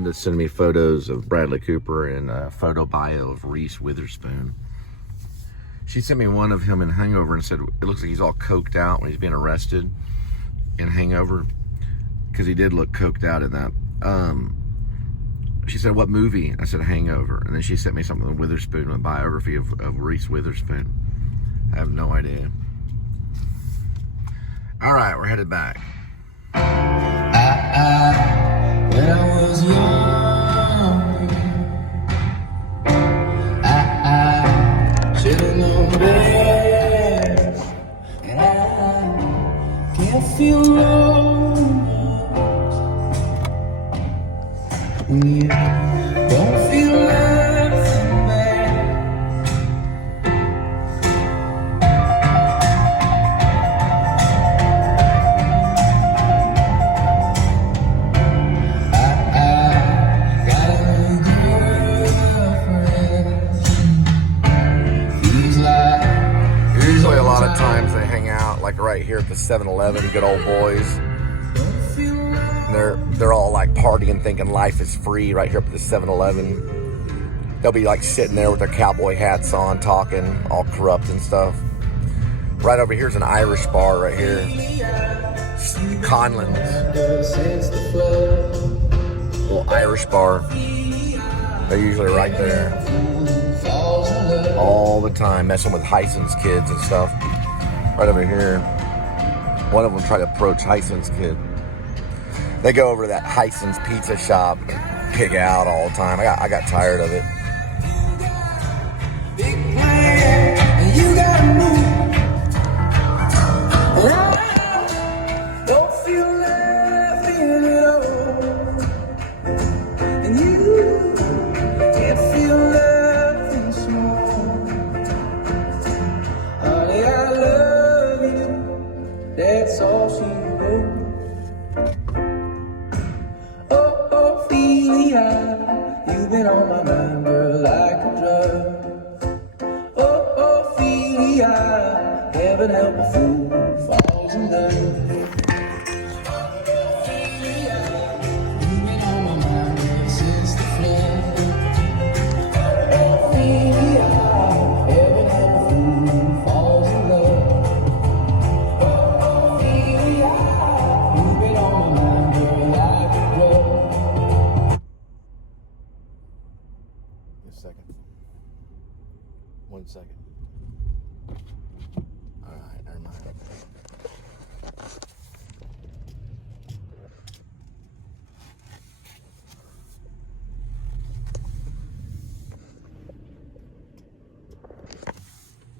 Linda's sending me photos of Bradley Cooper and a photo bio of Reese Witherspoon. She sent me one of him in Hangover and said it looks like he's all coked out when he's being arrested in Hangover, because he did look coked out in that. She said, what movie? I said, Hangover. And then she sent me something with Witherspoon, a biography of Reese Witherspoon. I have no idea. All right, we're headed back. When I was young, I should've known better, and I can't feel lost when you don't feel nothing bad. Usually a lot of times they hang out like right here at the 7-Eleven, good old boys. And they're all like partying, thinking life is free right here up at the 7-Eleven. They'll be like sitting there with their cowboy hats on, talking, all corrupt and stuff. Right over here's an Irish bar right here. Conlon's. Little Irish bar. They're usually right there. All the time, messing with Hyson's kids and stuff. Right over here. One of them tried to approach Hyson's kid. They go over to that Hyson's pizza shop, pig out all the time. I got tired of it. Big plan, and you gotta move. I don't feel nothing at all, and you can't feel nothing small. Honey, I love you. That's all she wrote. You've been on my mind, girl, like a drug. Oh, Ophelia, heaven help a fool falls in love. You've been on my mind ever since the flood. Ophelia, heaven help a fool falls in love. Ophelia, you've been on my mind, girl, like a drug. Second. 1 second. All right, never mind.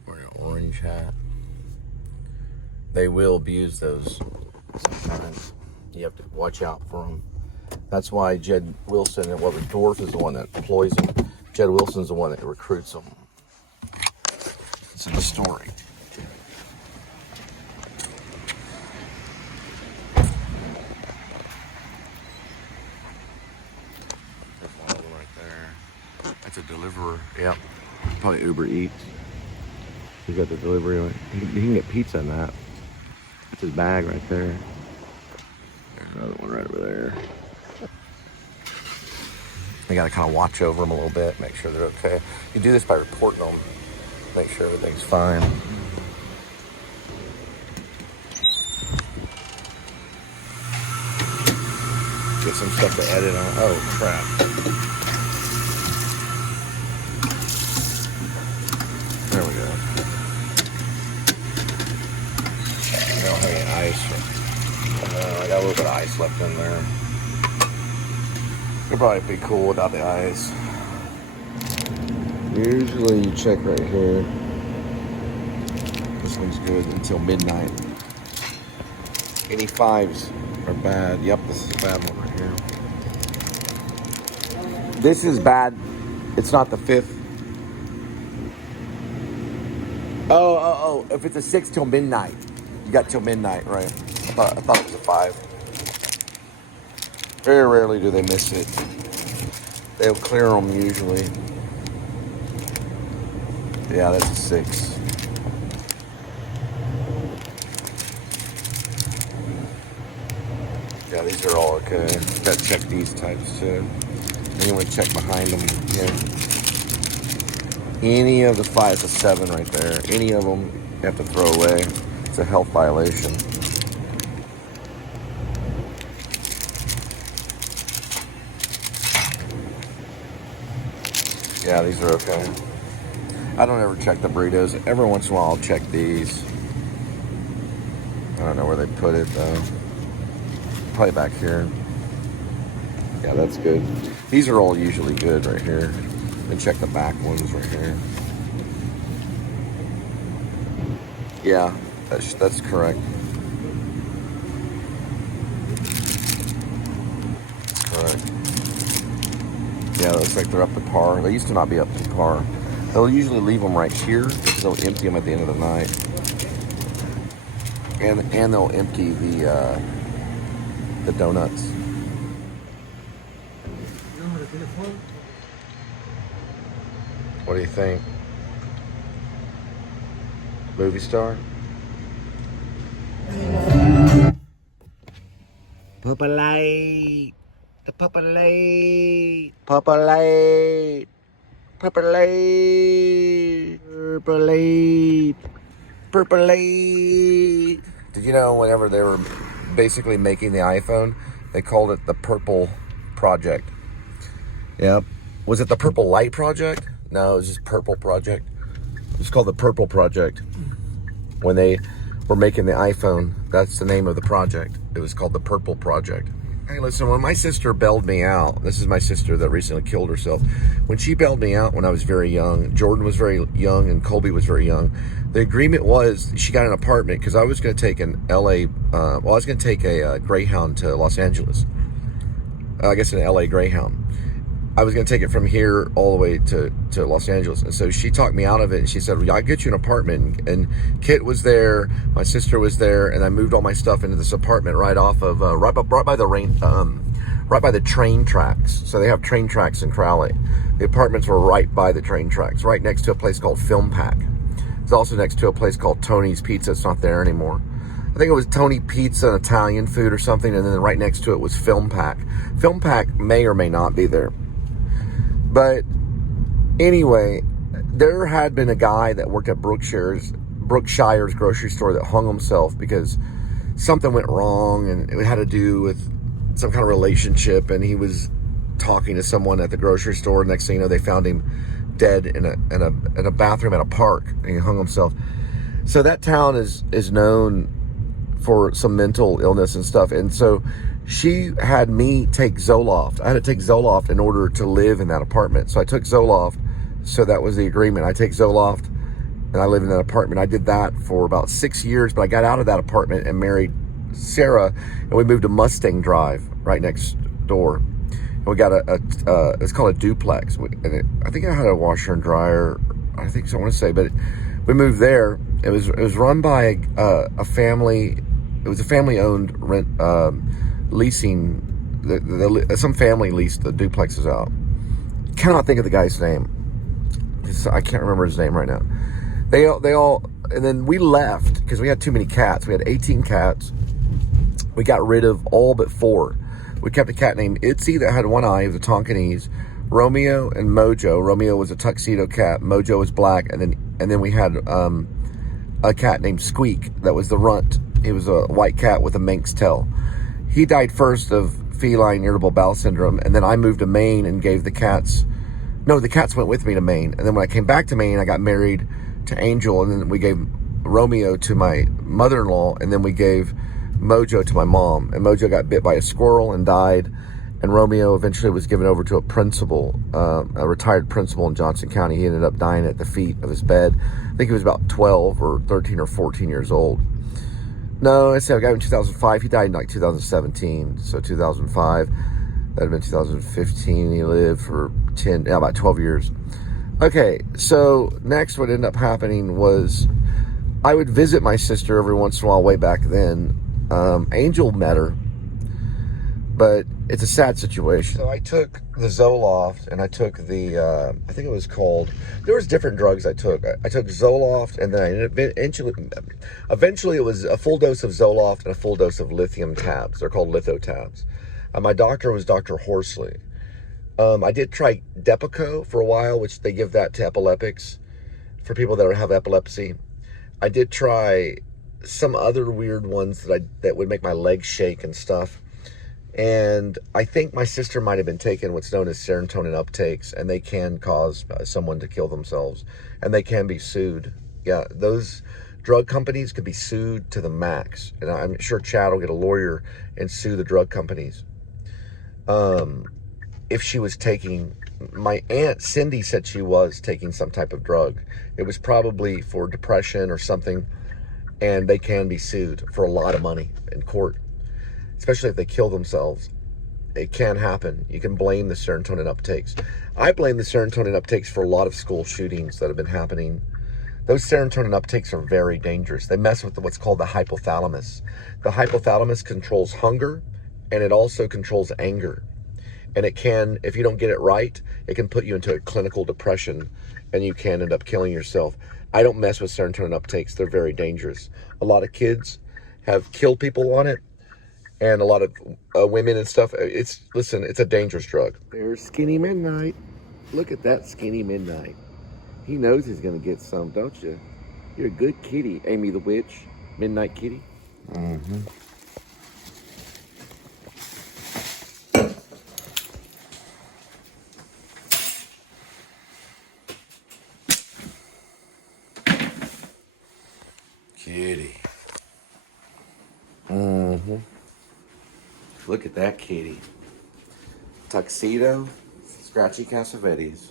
Wearing an orange hat. They will abuse those sometimes. You have to watch out for them. That's why Jed Wilson and Robert Dorff is the one that employs them. Jed Wilson's the one that recruits them. It's in the story. There's one of them right there. That's a deliverer. Yep. Probably Uber Eats. He's got the delivery. He can get pizza in that. That's his bag right there. There's another one right over there. You gotta kind of watch over them a little bit, make sure they're okay. You do this by reporting them, make sure everything's fine. Get some stuff to edit on. Oh crap. There we go. I don't have any ice. I got a little bit of ice left in there. It'd probably be cool without the ice. Usually you check right here. This one's good until midnight. Any fives are bad. Yep, this is a bad one right here. This is bad. It's not the 5th. Oh. If it's a 6 till midnight. You got till midnight, right? I thought it was a 5. Very rarely do they miss it. They'll clear them usually. Yeah, that's a 6. Yeah, these are all okay. Gotta check these types too. And you want to check behind them here. Any of the 5 to 7 right there, any of them you have to throw away. It's a health violation. Yeah, these are okay. I don't ever check the burritos. Every once in a while I'll check these. I don't know where they put it though. Probably back here. Yeah, that's good. These are all usually good right here. And check the back ones right here. Yeah, that's correct. That's correct. Yeah, it looks like they're up to par. They used to not be up to par. They'll usually leave them right here because they'll empty them at the end of the night. And they'll empty the donuts. What do you think? Movie star? Papa light. The Papa light. Papa light. Purple light. Purple light. Purple light. Did you know whenever they were basically making the iPhone, they called it the Purple Project? Yep. Was it the Purple Light Project? No, it was just Purple Project. It's called the Purple Project. When they were making the iPhone, that's the name of the project. It was called the Purple Project. Hey, listen, when my sister bailed me out, this is my sister that recently killed herself. When she bailed me out when I was very young, Jordan was very young and Colby was very young, the agreement was she got an apartment because I was going to take an I was going to take a Greyhound to Los Angeles. I guess an LA Greyhound. I was going to take it from here all the way to Los Angeles. And so she talked me out of it. And she said, well, I'll get you an apartment. And Kit was there. My sister was there. And I moved all my stuff into this apartment right off of, right by the train tracks. So they have train tracks in Crowley. The apartments were right by the train tracks, right next to a place called Film Pack. It's also next to a place called Tony's Pizza. It's not there anymore. I think it was Tony Pizza and Italian food or something. And then right next to it was Film Pack. Film Pack may or may not be there. But anyway, there had been a guy that worked at Brookshire's grocery store that hung himself because something went wrong and it had to do with some kind of relationship, and he was talking to someone at the grocery store. Next thing you know, they found him dead in a bathroom at a park, and he hung himself. So that town is known for some mental illness and stuff, and so she had me take Zoloft. I had to take Zoloft in order to live in that apartment. So I took Zoloft. So that was the agreement. I take Zoloft and I live in that apartment. I did that for about 6 years, but I got out of that apartment and married Sarah, and we moved to Mustang Drive right next door. And we got it's called a duplex. I think I had a washer and dryer. I think so, I want to say, but we moved there. It was run by a family. It was a family-owned leasing. Some family leased the duplexes out. Cannot think of the guy's name. I can't remember his name right now. They all, and then we left because we had too many cats. We had 18 cats. We got rid of all but 4. We kept a cat named Itzy that had one eye. It was a Tonkinese. Romeo and Mojo. Romeo was a tuxedo cat. Mojo was black, and then we had a cat named Squeak that was the runt. He was a white cat with a Manx tail. He died first of feline irritable bowel syndrome, and then I moved to Maine and gave the cats. No, the cats went with me to Maine, and then when I came back to Maine, I got married to Angel, and then we gave Romeo to my mother-in-law, and then we gave Mojo to my mom. And Mojo got bit by a squirrel and died, and Romeo eventually was given over to a principal, a retired principal in Johnson County. He ended up dying at the feet of his bed. I think he was about 12 or 13 or 14 years old. No, I said I got him in 2005. He died in like 2017. So 2005, that'd have been 2015. He lived for about 12 years. Okay, so next what ended up happening was I would visit my sister every once in a while way back then. Angel met her, but it's a sad situation. So I took the Zoloft and I took the, I think it was called, there was different drugs I took. I took Zoloft, and then eventually it was a full dose of Zoloft and a full dose of lithium tabs. They're called litho tabs. My doctor was Dr. Horsley. I did try Depakote for a while, which they give that to epileptics for people that have epilepsy. I did try some other weird ones that would make my legs shake and stuff. And I think my sister might have been taking what's known as serotonin uptakes, and they can cause someone to kill themselves, and they can be sued. Yeah, those drug companies could be sued to the max, and I'm sure Chad will get a lawyer and sue the drug companies. If she was taking, my aunt Cindy said she was taking some type of drug. It was probably for depression or something, and they can be sued for a lot of money in court, especially if they kill themselves. It can happen. You can blame the serotonin uptakes. I blame the serotonin uptakes for a lot of school shootings that have been happening. Those serotonin uptakes are very dangerous. They mess with what's called the hypothalamus. The hypothalamus controls hunger, and it also controls anger. And it can, if you don't get it right, it can put you into a clinical depression, and you can end up killing yourself. I don't mess with serotonin uptakes. They're very dangerous. A lot of kids have killed people on it, and a lot of women and stuff. Listen, it's a dangerous drug. There's Skinny Midnight. Look at that Skinny Midnight. He knows he's going to get some, don't you? You're a good kitty, Amy the Witch. Midnight Kitty. Mm-hmm. Kitty. Mm-hmm. Look at that kitty. Tuxedo, Scratchy Cassavetes,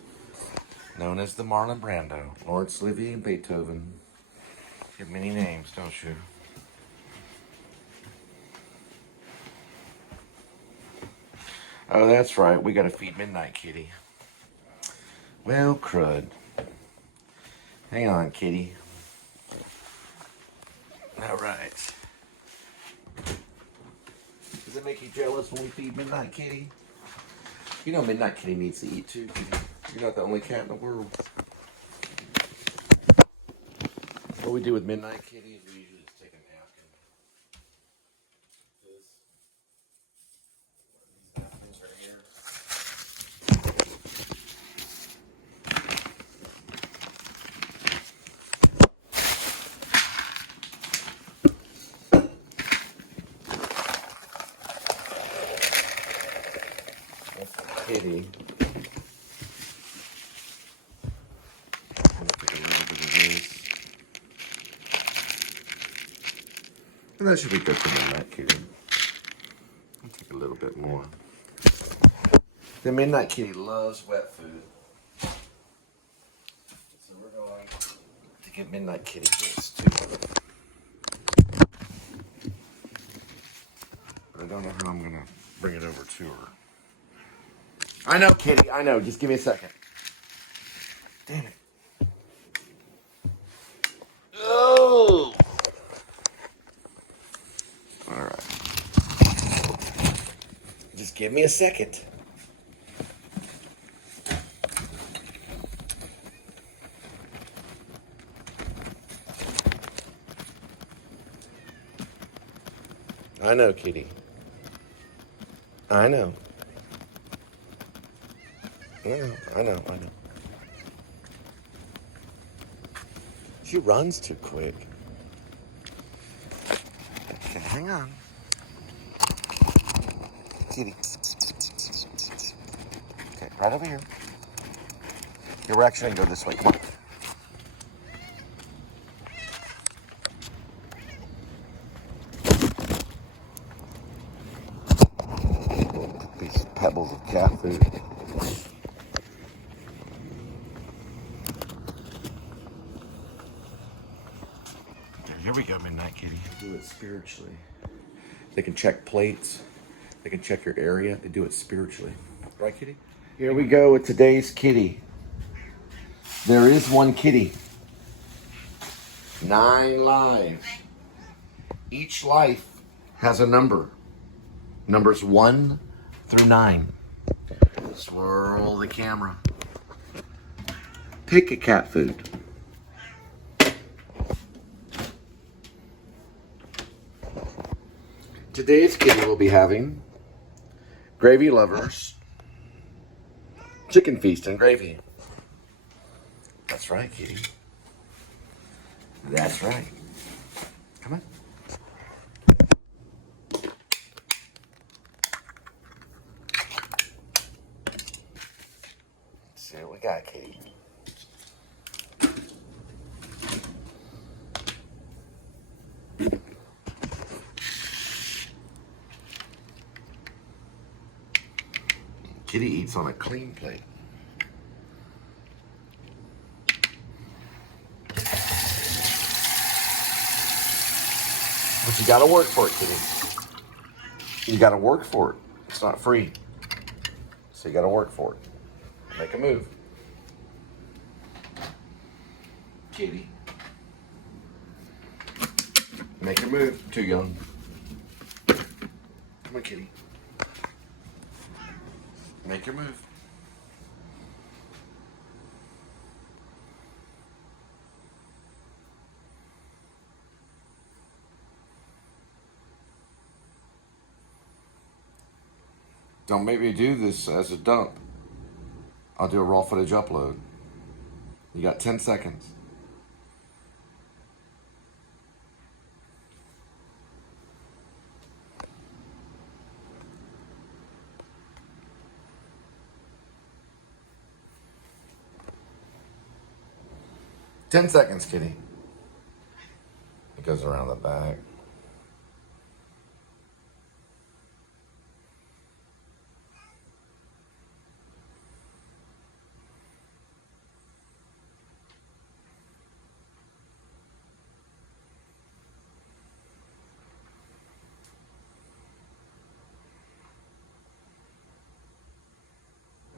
known as the Marlon Brando, Lawrence Olivier and Beethoven. You have many names, don't you? Oh, that's right. We got to feed Midnight Kitty. Well, crud. Hang on, kitty. All right. Does it make you jealous when we feed Midnight Kitty? You know Midnight Kitty needs to eat too, kitty. You're not the only cat in the world. What we do with Midnight Kitty is we usually just take a napkin. These napkins are here. Kitty. Take a little bit of this. And that should be good for Midnight Kitty. I'll take a little bit more. The Midnight Kitty loves wet food. So we're going to give Midnight Kitty this too. But I don't know how I'm going to bring it over to her. I know, Kitty. I know. Just give me a second. Damn it. Oh! All right. Just give me a second. I know, Kitty. I know. I know. She runs too quick. Okay, hang on. Kitty. Okay, right over here. Here, we're actually gonna go this way. Come on. These pebbles of cat food. Here we go, Midnight Kitty. Do it spiritually. They can check plates. They can check your area. They do it spiritually. Right, Kitty? Here we go with today's kitty. There is one kitty. 9 lives. Each life has a number. Numbers 1 through 9. Swirl the camera. Pick a cat food. Today's kitty will be having Gravy Lovers, Chicken feast and gravy. That's right, kitty. That's right. Come on. Let's see what we got, kitty. Kitty eats on a clean plate. But you gotta work for it, kitty. You gotta work for it. It's not free. So you gotta work for it. Make a move. Kitty. Make a move. Too young. Come on, kitty. Make your move. Don't make me do this as a dump. I'll do a raw footage upload. You got 10 seconds. Ten seconds, kitty. It goes around the back.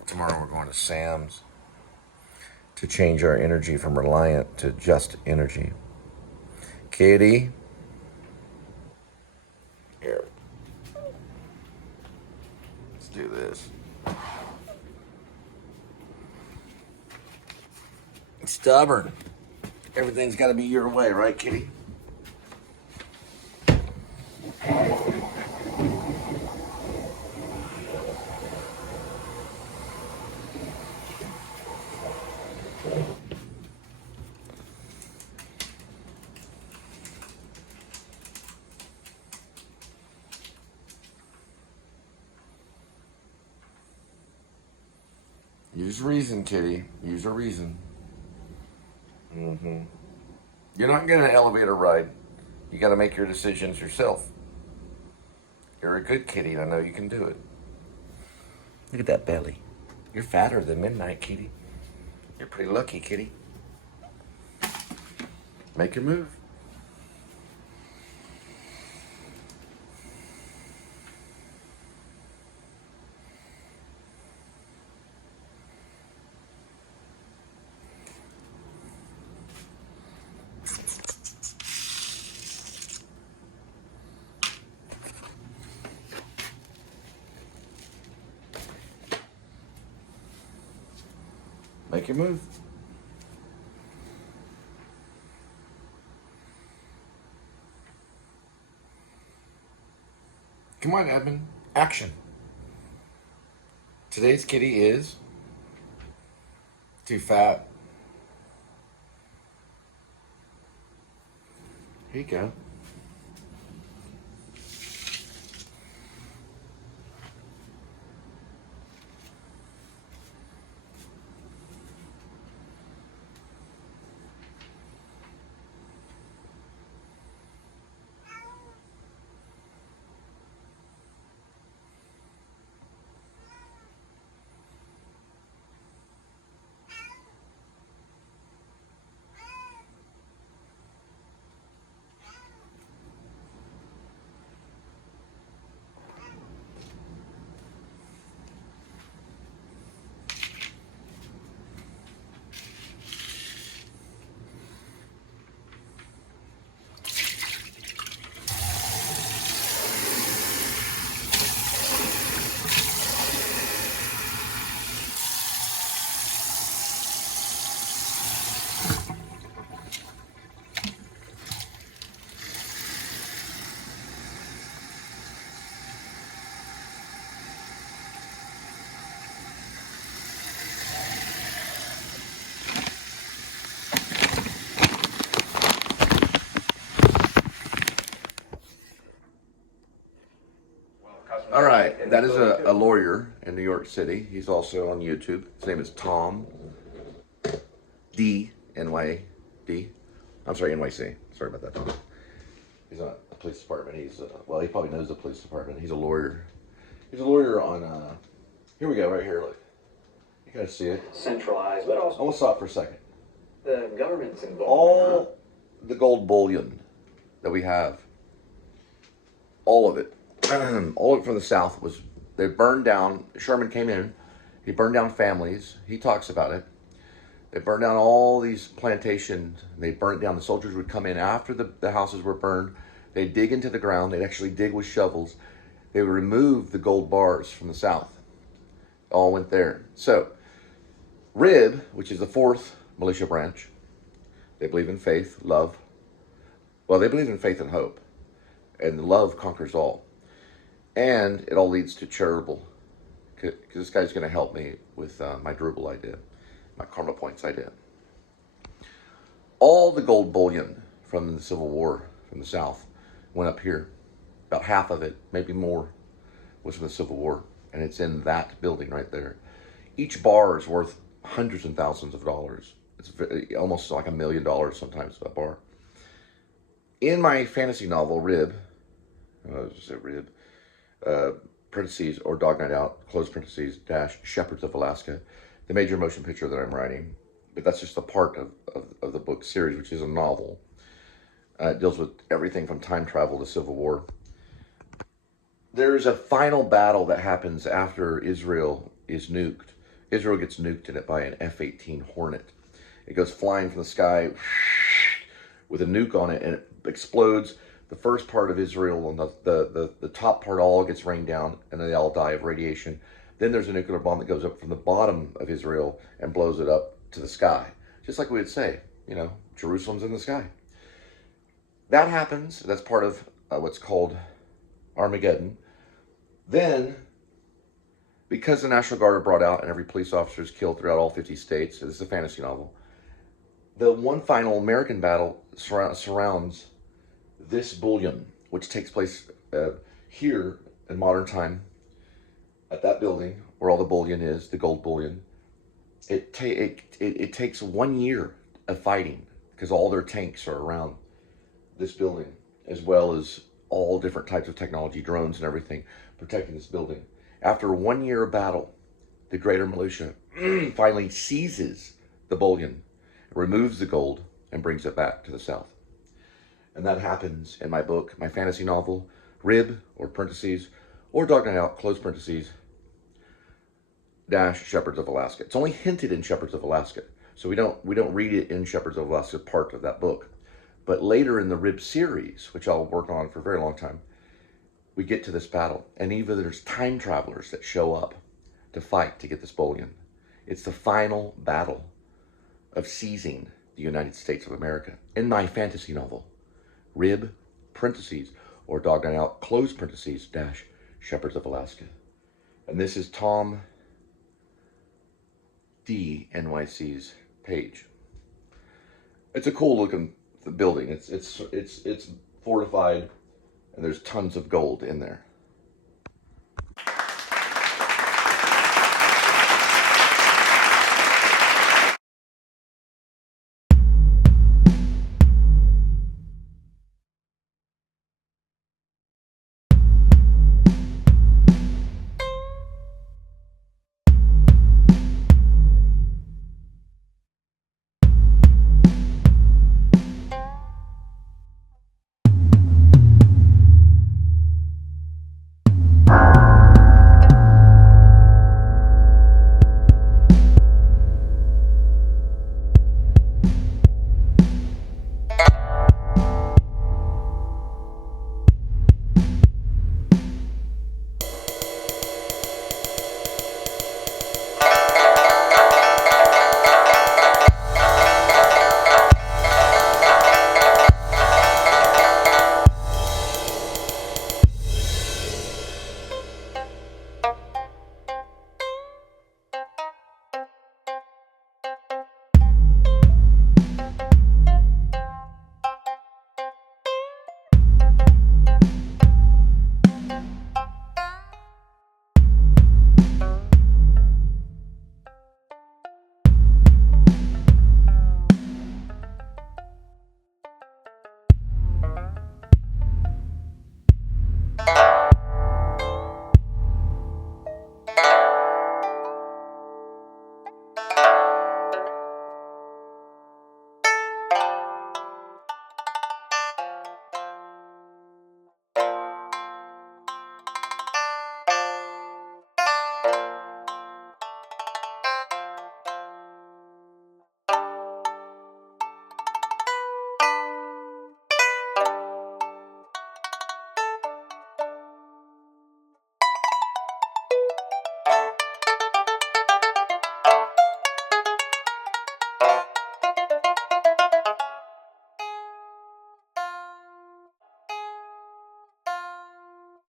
Tomorrow we're going to Sam's to change our energy from reliant to just energy. Kitty. Here. Let's do this. Stubborn. Everything's got to be your way, right, kitty? Use reason, kitty. Use a reason. You're not getting an elevator ride. You got to make your decisions yourself. You're a good kitty, and I know you can do it. Look at that belly. You're fatter than midnight, kitty. You're pretty lucky, kitty. Make your move. Make your move. Come on, Edmund. Action. Today's kitty is too fat. Here you go. lawyer in New York City. He's also on YouTube. His name is Tom D. NYD. I'm sorry, NYC. Sorry about that, Tom. He's not the police department. He's, well, he probably knows the police department. He's a lawyer. He's a lawyer on, here we go, right here, look. You guys see it? Centralized, but also I want to stop for a second. the government's involved. All the gold bullion that we have, all of it, all of it from the South was, they burned down. Sherman came in, he burned down families. He talks about it. They burned down all these plantations. They burned down. The soldiers would come in after the houses were burned. They'd dig into the ground. They'd actually dig with shovels. They would remove the gold bars from the South. All went there. So, RIB, which is the 4th militia branch, they believe in faith, love. Well, they believe in faith and hope. And love conquers all. And it all leads to charitable. Because this guy's going to help me with my Drupal idea. My karma points idea. All the gold bullion from the Civil War from the South went up here. About half of it, maybe more, was from the Civil War. And it's in that building right there. Each bar is worth hundreds and thousands of dollars. It's almost like $1 million sometimes, a bar. In my fantasy novel, RIB, parentheses, or Dog Night Out, close parentheses, dash, Shepherds of Alaska, the major motion picture that I'm writing. But that's just a part of the book series, which is a novel. It deals with everything from time travel to Civil War. There's a final battle that happens after Israel is nuked. Israel gets nuked in it by an F-18 Hornet. It goes flying from the sky with a nuke on it, and it explodes. The first part of Israel, and the top part all gets rained down, and they all die of radiation. Then there's a nuclear bomb that goes up from the bottom of Israel and blows it up to the sky. Just like we would say, you know, Jerusalem's in the sky. That happens. That's part of what's called Armageddon. Then, because the National Guard are brought out and every police officer is killed throughout all 50 states, this is a fantasy novel, the one final American battle surrounds this bullion, which takes place here in modern time, at that building where all the bullion is, the gold bullion. It takes 1 year of fighting because all their tanks are around this building, as well as all different types of technology, drones and everything, protecting this building. After 1 year of battle, the greater militia finally seizes the bullion, removes the gold, and brings it back to the South. And that happens in my book, my fantasy novel, RIB, or parentheses, or Dog Night Out, close parentheses, dash, Shepherds of Alaska. It's only hinted in Shepherds of Alaska, so we don't read it in Shepherds of Alaska, part of that book. But later in the RIB series, which I'll work on for a very long time, we get to this battle, and even there's time travelers that show up to fight to get this bullion. It's the final battle of seizing the United States of America in my fantasy novel, RIB, parentheses, or Dog Night Out, close parentheses, dash, Shepherds of Alaska. And this is Tom D. NYC's page. It's a cool looking building. It's fortified, and there's tons of gold in there.